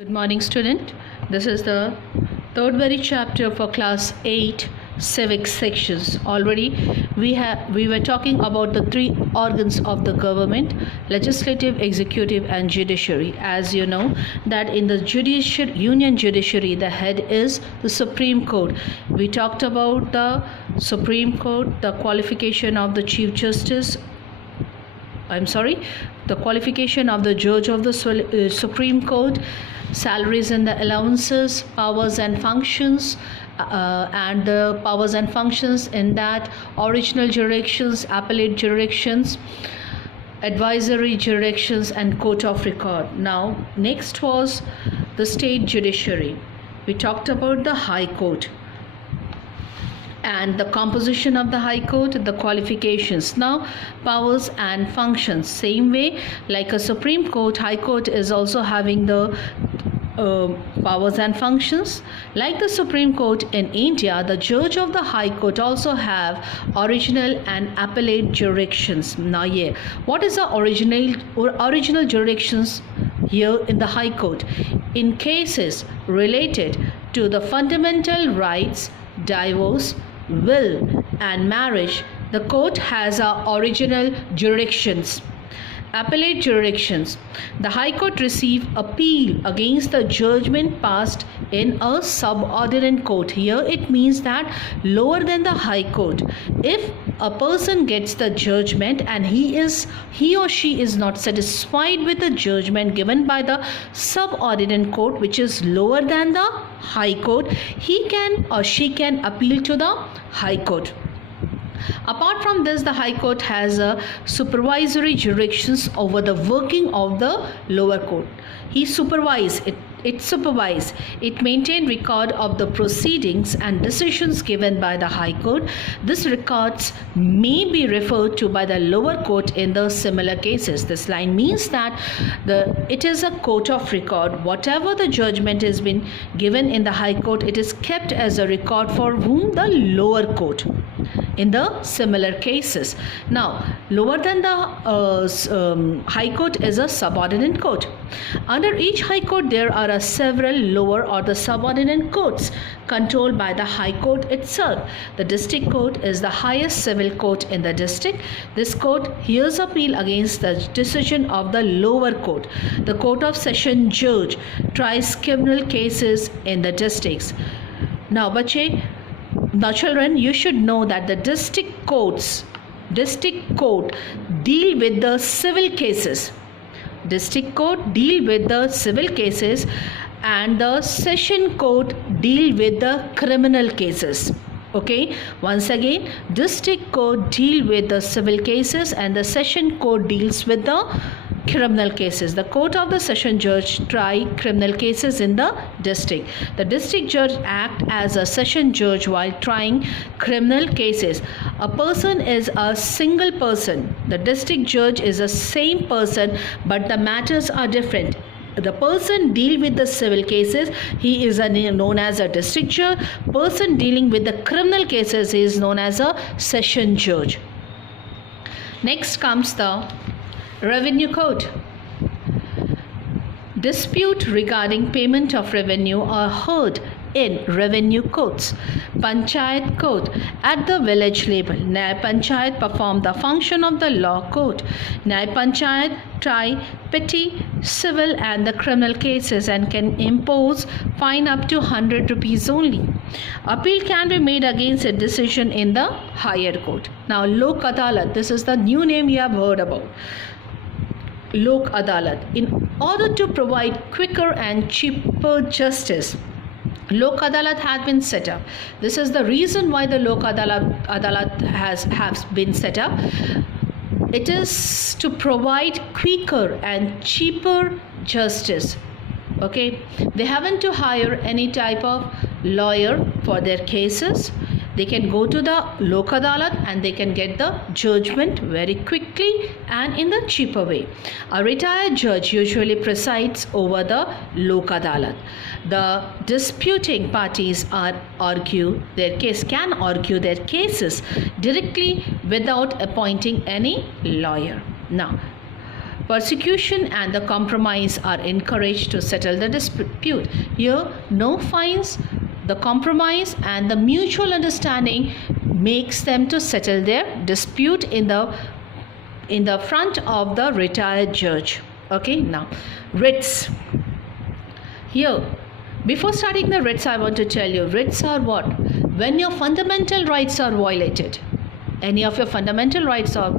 Good morning, student. This is the third very chapter for class 8 civics sections. Already we were talking about the three organs of the government: legislative, executive and judiciary. As you know that in the union judiciary, the head is the Supreme Court. We talked about the Supreme Court, the qualification of the Chief Justice, the qualification of the judge of the Supreme Court, salaries and the allowances, powers and functions, and the powers and functions in that: original jurisdictions, appellate jurisdictions, advisory jurisdictions and court of record. Now next was the state judiciary. We talked about the High Court and the composition of the High Court, the qualifications. Now powers and functions, same way like a Supreme Court, High Court is also having the powers and functions. Like the Supreme Court in India, the judge of the High Court also have original and appellate jurisdictions. Now here, what is the original jurisdictions here in the High Court? In cases related to the fundamental rights, divorce, will and marriage, the court has original jurisdictions. Appellate jurisdictions: the High Court receive appeal against the judgment passed in a subordinate court. Here it means that lower than the High Court, if a person gets the judgment and he or she is not satisfied with the judgment given by the subordinate court, which is lower than the High Court, he can or she can appeal to the High Court. Apart from this, the High Court has supervisory jurisdictions over the working of the lower court. It maintains record of the proceedings and decisions given by the High Court. These records may be referred to by the lower court in the similar cases. This line means that it is a court of record. Whatever the judgment has been given in the High Court, it is kept as a record for whom? The lower court in the similar cases. Now lower than the High Court is a subordinate court. Under each High Court there are several lower or the subordinate courts controlled by the High Court itself. The district court is the highest civil court in the district. This court hears appeal against the decision of the lower court. The Court of Session judge tries criminal cases in the districts. Now children, you should know that the district court deal with the civil cases. District court deal with the civil cases and the session court deal with the criminal cases. Okay, once again, district court deal with the civil cases and the session court deals with the criminal cases. The court of the session judge try criminal cases in the district. The district judge act as a session judge while trying criminal cases. A person is a single person. The district judge is the same person, but the matters are different. The person deal with the civil cases, he is known as a district judge. Person dealing with the criminal cases is known as a session judge. Next comes the Revenue Code. Dispute regarding payment of revenue are heard in revenue courts. Panchayat court at the village level. Nyay Panchayat perform the function of the law court. Nyay Panchayat try petty, civil and the criminal cases and can impose fine up to 100 rupees only. Appeal can be made against a decision in the higher court. Now Lok Adalat, this is the new name you have heard about. Lok Adalat. In order to provide quicker and cheaper justice, Lok Adalat has been set up. This is the reason why the Lok Adalat has been set up. It is to provide quicker and cheaper justice. Okay, they haven't to hire any type of lawyer for their cases. They can go to the Lok Adalat and they can get the judgment very quickly and in the cheaper way. A retired judge usually presides over the Lok Adalat. The disputing parties can argue their cases directly without appointing any lawyer. Now, Persecution and the compromise are encouraged to settle the dispute. Here, no fines, the compromise and the mutual understanding makes them to settle their dispute in the front of the retired judge. Okay, now writs. Here, before starting the writs, I want to tell you, writs are what? When your fundamental rights are violated, any of your fundamental rights are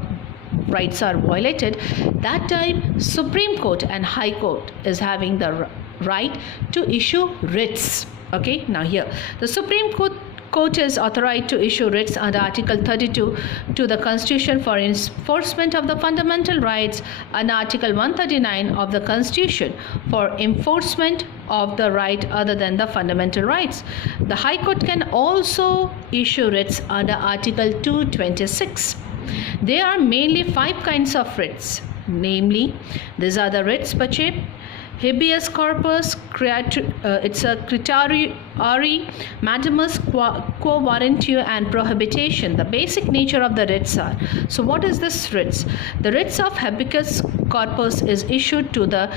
violated, that time Supreme Court and High Court is having the right to issue writs. Okay, now here the Supreme Court is authorized to issue writs under Article 32 to the Constitution for enforcement of the fundamental rights and Article 139 of the Constitution for enforcement of the right other than the fundamental rights. The High Court can also issue writs under Article 226. There are mainly 5 kinds of writs, namely, these are the writs pachae, habeas corpus, it's a certiorari, mandamus, quo warrantio, and prohibition. The basic nature of the writs are. So what is this writs? The writs of habeas corpus is issued to the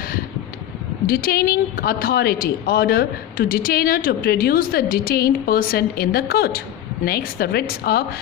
detaining authority, order to detainer to produce the detained person in the court. Next, the writs of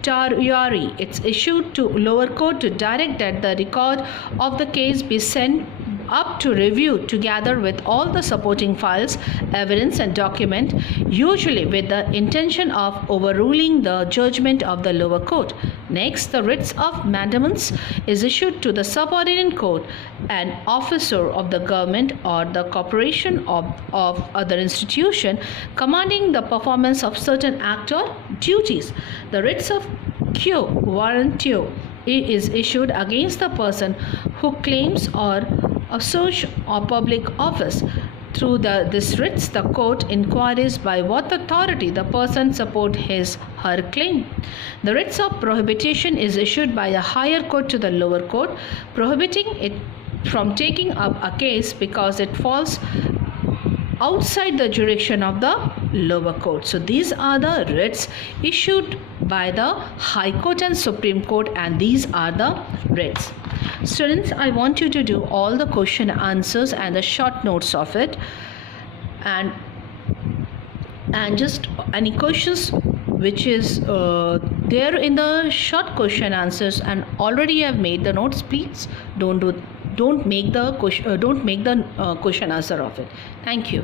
certiorari. It's issued to lower court to direct that the record of the case be sent up to review together with all the supporting files, evidence and document, usually with the intention of overruling the judgment of the lower court. Next, the writs of mandamus is issued to the subordinate code, an officer of the government or the corporation of other institution commanding the performance of certain act or duties. The writs of quo warrantio is issued against the person who claims or asserts a public office. Through this writs, the court inquires by what authority the person support his her claim. The writs of prohibition is issued by a higher court to the lower court, prohibiting it from taking up a case because it falls outside the jurisdiction of the lower court. So these are the writs issued by the High Court and Supreme Court, and these are the writs. Students, I want you to do all the question answers and the short notes of it, and just any questions which is there in the short question answers and already you have made the notes, please don't make the question answer of it. Thank you.